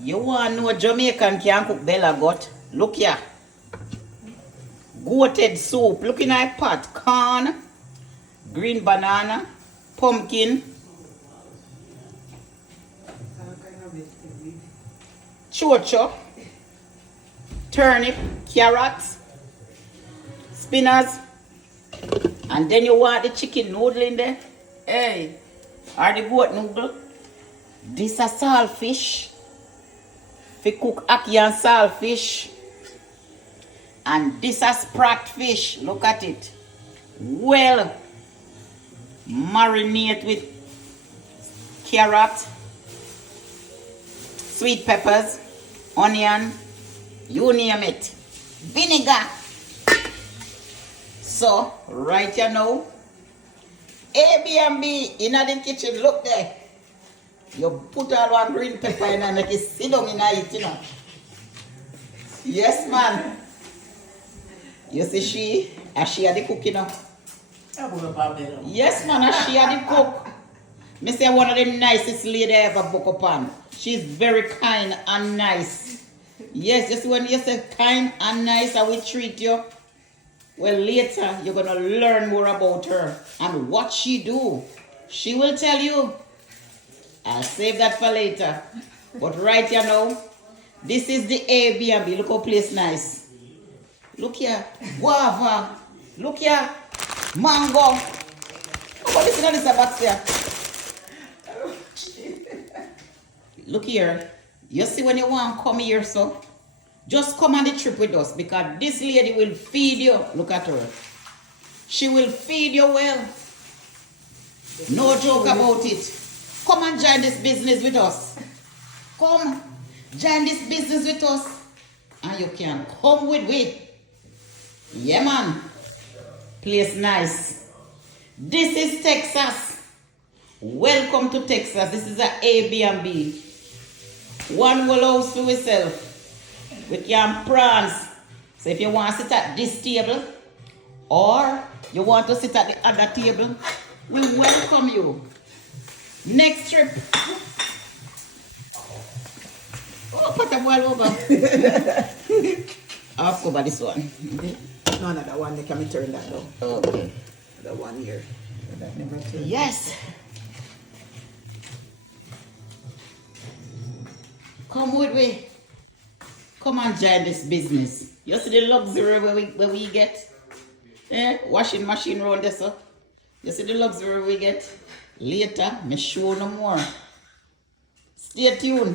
You want to know Jamaican can cook bella gut? Look here. Goated soup. Looking at pot. Corn. Green banana. Pumpkin. Chocho. Turnip. Carrots. Spinach. And then you want the chicken noodle in there. Hey. Or the goat noodle. This a saltfish. We cook ackee and saltfish. And this a sprat fish. Look at it. Well, marinate with carrot, sweet peppers, onion, you name it. Vinegar. So, right here now, A&B in the kitchen, look there. You put all one green pepper in and make it sit down in it, you know. Yes, man. You see she had the cook, you know. Yes, man, she had the cook. Me say one of the nicest lady I ever book upon. She's very kind and nice. Yes, just when you say kind and nice, I will treat you. Well, later, you're going to learn more about her and what she do. She will tell you. I'll save that for later. But right here now, this is the A&B. Look how place nice. Look here. Guava. Look here. Mango. Oh, what is this box there? Look here. You see when you want to come here, so just come on the trip with us because this lady will feed you. Look at her. She will feed you well. No joke about it. Come and join this business with us. Come. Join this business with us. And you can come with me. Yeah, man. Place nice. This is Texas. Welcome to Texas. This is an A&B. One whole house to yourself. With your prawns. So if you want to sit at this table or you want to sit at the other table, we welcome you. Next trip. Oh, put the ball over. I'll cover this one. Okay. No, that one, they can turn that down. Okay. The one here. That never turned. Yes. Come with me. Come and join this business. You see the luxury where we get? Washing machine round there, so. You see the luxury we get? Later, me show no more. Stay tuned.